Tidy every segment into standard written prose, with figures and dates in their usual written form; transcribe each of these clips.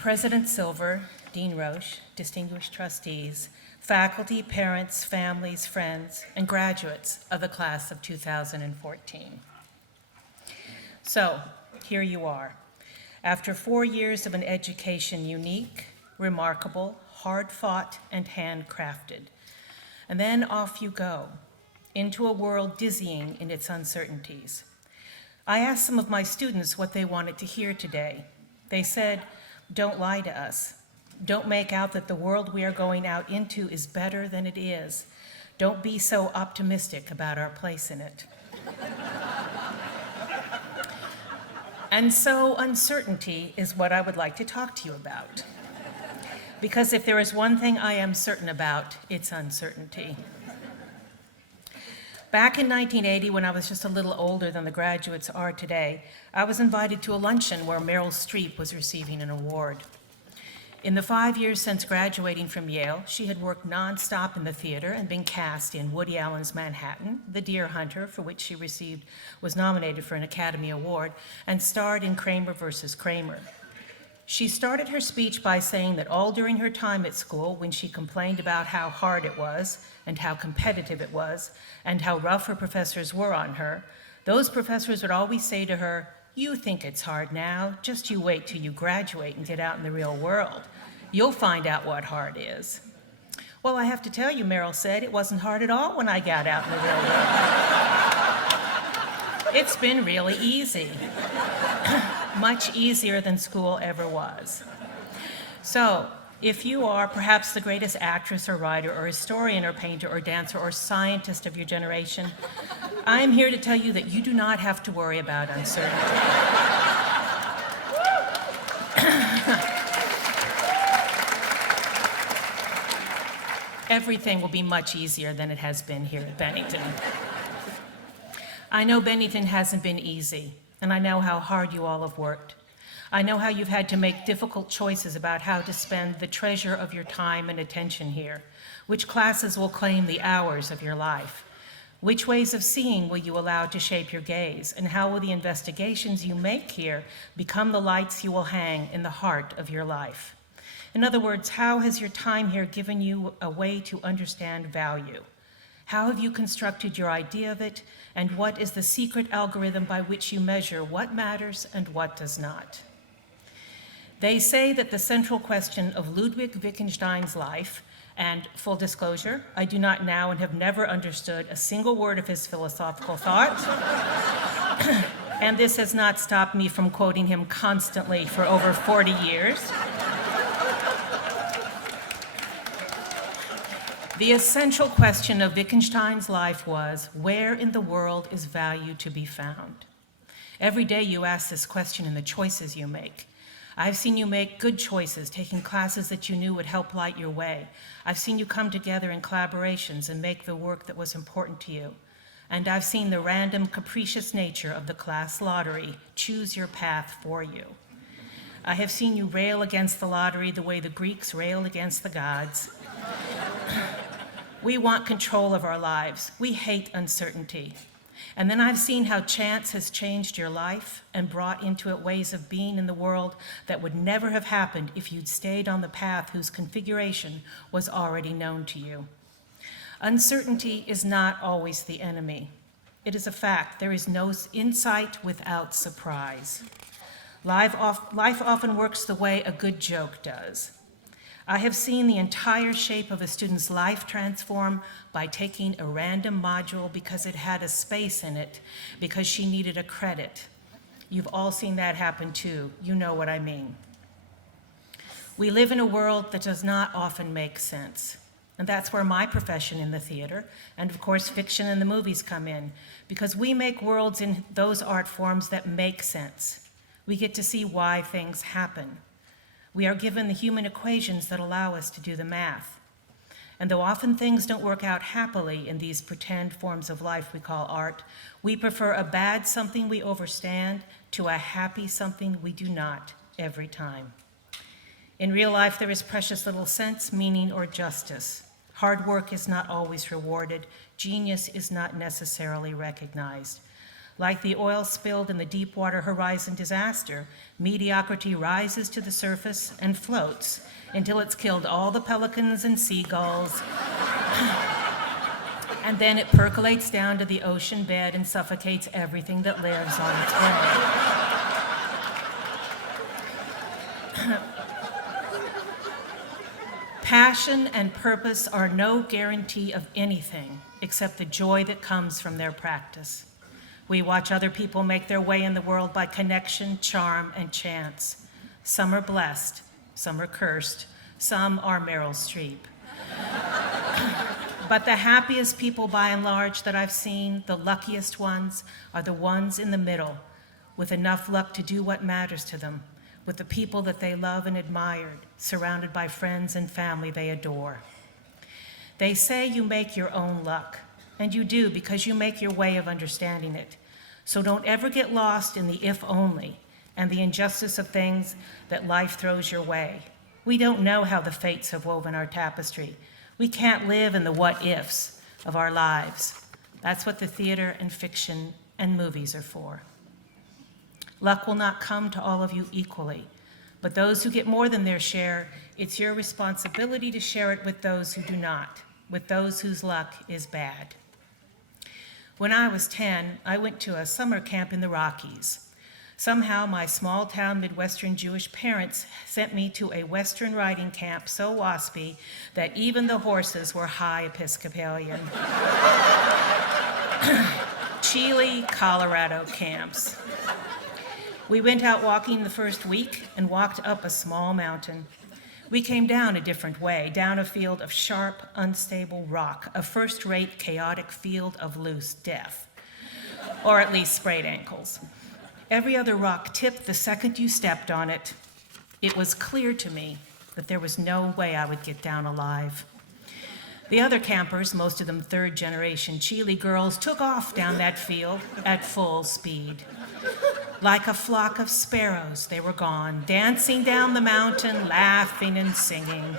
President Silver, Dean Roche, distinguished trustees, faculty, parents, families, friends, and graduates of the class of 2014. So, here you are. After 4 years of an education unique, remarkable, hard-fought, and handcrafted. And then off you go, into a world dizzying in its uncertainties. I asked some of my students what they wanted to hear today. They said, "Don't lie to us. Don't make out that the world we are going out into is better than it is. Don't be so optimistic about our place in it." And so uncertainty is what I would like to talk to you about. Because if there is one thing I am certain about, it's uncertainty. Back in 1980, when I was just a little older than the graduates are today, I was invited to a luncheon where Meryl Streep was receiving an award. In the 5 years since graduating from Yale, she had worked nonstop in the theater and been cast in Woody Allen's Manhattan, The Deer Hunter, for which she was nominated for an Academy Award, and starred in Kramer versus Kramer. She started her speech by saying that all during her time at school, when she complained about how hard it was and how competitive it was and how rough her professors were on her, those professors would always say to her, "You think it's hard now, just you wait till you graduate and get out in the real world. You'll find out what hard is." Well, I have to tell you, Meryl said, it wasn't hard at all when I got out in the real world. It's been really easy. Much easier than school ever was. So, if you are perhaps the greatest actress or writer or historian or painter or dancer or scientist of your generation, I am here to tell you that you do not have to worry about uncertainty. Everything will be much easier than it has been here at Bennington. I know Bennington hasn't been easy, and I know how hard you all have worked. I know how you've had to make difficult choices about how to spend the treasure of your time and attention here, which classes will claim the hours of your life, which ways of seeing will you allow to shape your gaze, and how will the investigations you make here become the lights you will hang in the heart of your life. In other words, how has your time here given you a way to understand value? How have you constructed your idea of it, and what is the secret algorithm by which you measure what matters and what does not? They say that the central question of Ludwig Wittgenstein's life, and full disclosure, I do not now and have never understood a single word of his philosophical thought, and this has not stopped me from quoting him constantly for over 40 years. The essential question of Wittgenstein's life was, where in the world is value to be found? Every day you ask this question in the choices you make. I've seen you make good choices, taking classes that you knew would help light your way. I've seen you come together in collaborations and make the work that was important to you. And I've seen the random, capricious nature of the class lottery choose your path for you. I have seen you rail against the lottery the way the Greeks railed against the gods. We want control of our lives. We hate uncertainty. And then I've seen how chance has changed your life and brought into it ways of being in the world that would never have happened if you'd stayed on the path whose configuration was already known to you. Uncertainty is not always the enemy. It is a fact. There is no insight without surprise. Life often works the way a good joke does. I have seen the entire shape of a student's life transform by taking a random module because it had a space in it, because she needed a credit. You've all seen that happen too. You know what I mean. We live in a world that does not often make sense. And that's where my profession in the theater, and of course fiction and the movies come in, because we make worlds in those art forms that make sense. We get to see why things happen. We are given the human equations that allow us to do the math. And though often things don't work out happily in these pretend forms of life we call art, we prefer a bad something we overstand to a happy something we do not every time. In real life, there is precious little sense, meaning, or justice. Hard work is not always rewarded. Genius is not necessarily recognized. Like the oil spilled in the Deepwater Horizon disaster, mediocrity rises to the surface and floats until it's killed all the pelicans and seagulls, and then it percolates down to the ocean bed and suffocates everything that lives on its way. Passion and purpose are no guarantee of anything except the joy that comes from their practice. We watch other people make their way in the world by connection, charm, and chance. Some are blessed, some are cursed, some are Meryl Streep. But the happiest people by and large that I've seen, the luckiest ones, are the ones in the middle, with enough luck to do what matters to them, with the people that they love and admired, surrounded by friends and family they adore. They say you make your own luck, and you do because you make your way of understanding it. So don't ever get lost in the if only and the injustice of things that life throws your way. We don't know how the fates have woven our tapestry. We can't live in the what ifs of our lives. That's what the theater and fiction and movies are for. Luck will not come to all of you equally, but those who get more than their share, it's your responsibility to share it with those who do not, with those whose luck is bad. When I was 10, I went to a summer camp in the Rockies. Somehow my small-town Midwestern Jewish parents sent me to a Western riding camp so waspy that even the horses were high Episcopalian. Chile, Colorado camps. We went out walking the first week and walked up a small mountain. We came down a different way, down a field of sharp, unstable rock, a first-rate, chaotic field of loose death, or at least sprayed ankles. Every other rock tipped the second you stepped on it. It was clear to me that there was no way I would get down alive. The other campers, most of them third-generation Chile girls, took off down that field at full speed. Like a flock of sparrows, they were gone, dancing down the mountain, laughing and singing.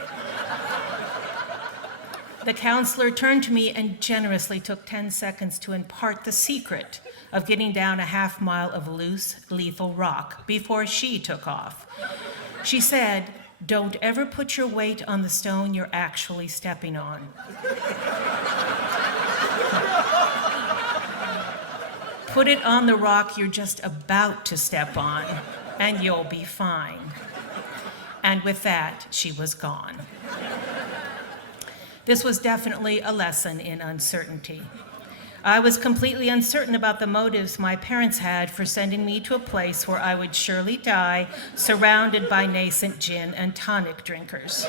The counselor turned to me and generously took 10 seconds to impart the secret of getting down a half-mile of loose, lethal rock before she took off. She said, "Don't ever put your weight on the stone you're actually stepping on." Put it on the rock you're just about to step on, and you'll be fine. And with that, she was gone. This was definitely a lesson in uncertainty. I was completely uncertain about the motives my parents had for sending me to a place where I would surely die, surrounded by nascent gin and tonic drinkers.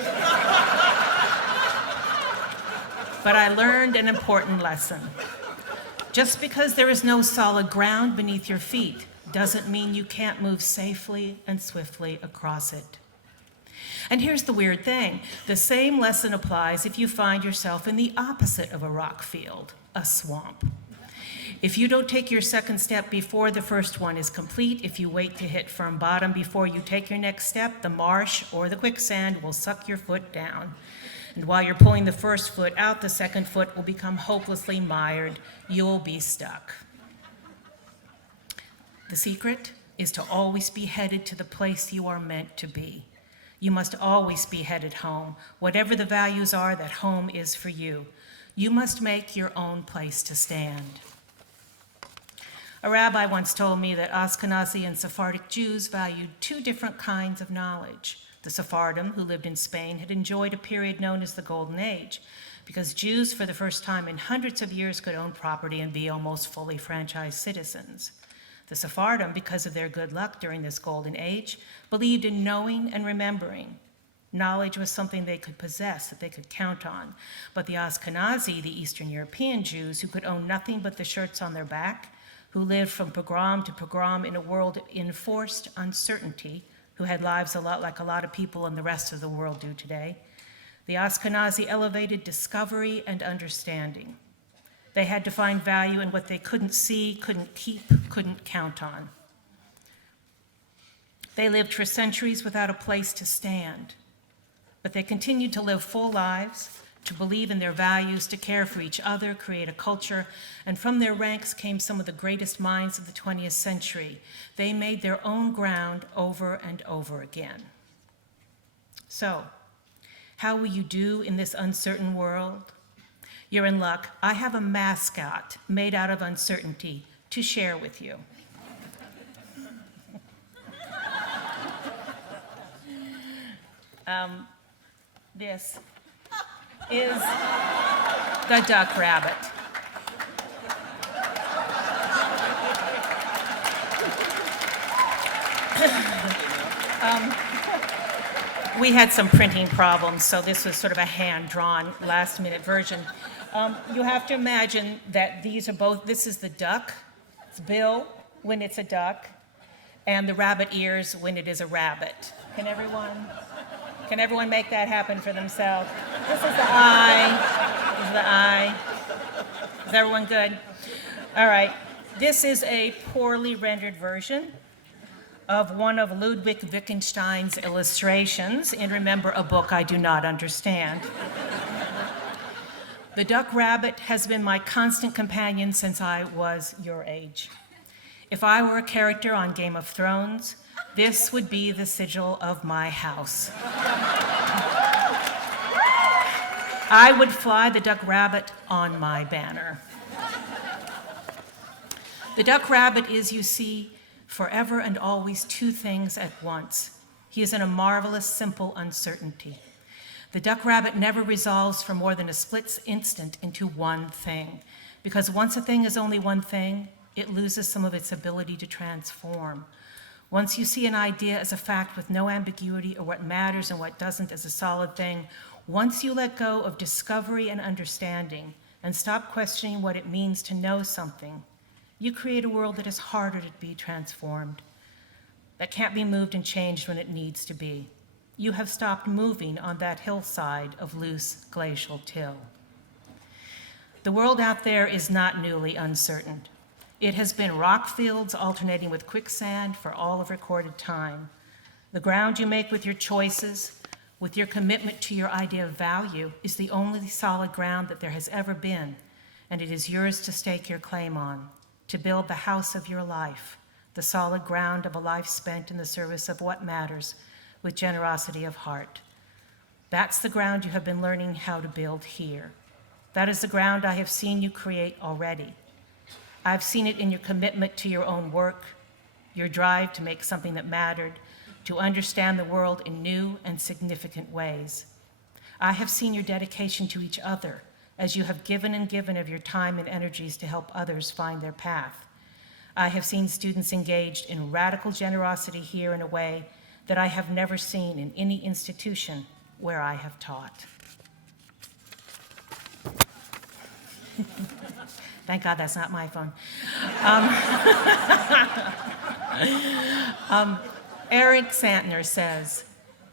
But I learned an important lesson. Just because there is no solid ground beneath your feet doesn't mean you can't move safely and swiftly across it. And here's the weird thing. The same lesson applies if you find yourself in the opposite of a rock field, a swamp. If you don't take your second step before the first one is complete, if you wait to hit firm bottom before you take your next step, the marsh or the quicksand will suck your foot down. And while you're pulling the first foot out, the second foot will become hopelessly mired. You'll be stuck. The secret is to always be headed to the place you are meant to be. You must always be headed home, whatever the values are that home is for you. You must make your own place to stand. A rabbi once told me that Ashkenazi and Sephardic Jews valued two different kinds of knowledge. The Sephardim, who lived in Spain, had enjoyed a period known as the Golden Age, because Jews, for the first time in hundreds of years, could own property and be almost fully franchised citizens. The Sephardim, because of their good luck during this Golden Age, believed in knowing and remembering. Knowledge was something they could possess, that they could count on. But the Ashkenazi, the Eastern European Jews, who could own nothing but the shirts on their back, who lived from pogrom to pogrom in a world of enforced uncertainty, who had lives a lot like a lot of people in the rest of the world do today, the Ashkenazi elevated discovery and understanding. They had to find value in what they couldn't see, couldn't keep, couldn't count on. They lived for centuries without a place to stand, but they continued to live full lives, to believe in their values, to care for each other, create a culture, and from their ranks came some of the greatest minds of the 20th century. They made their own ground over and over again. So, how will you do in this uncertain world? You're in luck. I have a mascot made out of uncertainty to share with you. This is the duck rabbit. We had some printing problems, so this was sort of a hand-drawn, last-minute version. You have to imagine that these are both, this is the duck's bill when it's a duck, and the rabbit ears when it is a rabbit. Can everyone make that happen for themselves? This is the eye. This is the eye. Is everyone good? All right. This is a poorly rendered version of one of Ludwig Wittgenstein's illustrations in Remember a Book I Do Not Understand. The duck rabbit has been my constant companion since I was your age. If I were a character on Game of Thrones, this would be the sigil of my house. I would fly the duck rabbit on my banner. The duck rabbit is, you see, forever and always two things at once. He is in a marvelous, simple uncertainty. The duck rabbit never resolves for more than a split instant into one thing, because once a thing is only one thing, it loses some of its ability to transform. Once you see an idea as a fact with no ambiguity, or what matters and what doesn't as a solid thing, once you let go of discovery and understanding and stop questioning what it means to know something, you create a world that is harder to be transformed, that can't be moved and changed when it needs to be. You have stopped moving on that hillside of loose glacial till. The world out there is not newly uncertain. It has been rock fields alternating with quicksand for all of recorded time. The ground you make with your choices, with your commitment to your idea of value, is the only solid ground that there has ever been, and it is yours to stake your claim on, to build the house of your life, the solid ground of a life spent in the service of what matters, with generosity of heart. That's the ground you have been learning how to build here. That is the ground I have seen you create already. I've seen it in your commitment to your own work, your drive to make something that mattered, to understand the world in new and significant ways. I have seen your dedication to each other as you have given and given of your time and energies to help others find their path. I have seen students engaged in radical generosity here in a way that I have never seen in any institution where I have taught. Thank God that's not my phone. Eric Santner says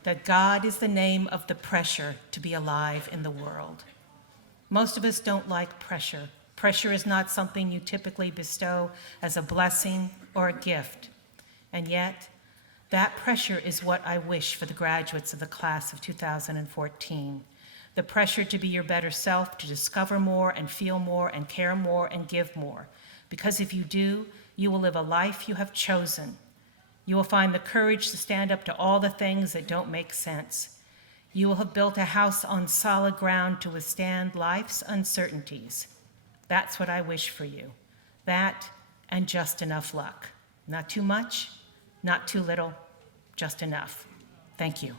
that God is the name of the pressure to be alive in the world. Most of us don't like pressure. Pressure is not something you typically bestow as a blessing or a gift. And yet, that pressure is what I wish for the graduates of the class of 2014. The pressure to be your better self, to discover more and feel more and care more and give more. Because if you do, you will live a life you have chosen. You will find the courage to stand up to all the things that don't make sense. You will have built a house on solid ground to withstand life's uncertainties. That's what I wish for you. That and just enough luck. Not too much, not too little, just enough. Thank you.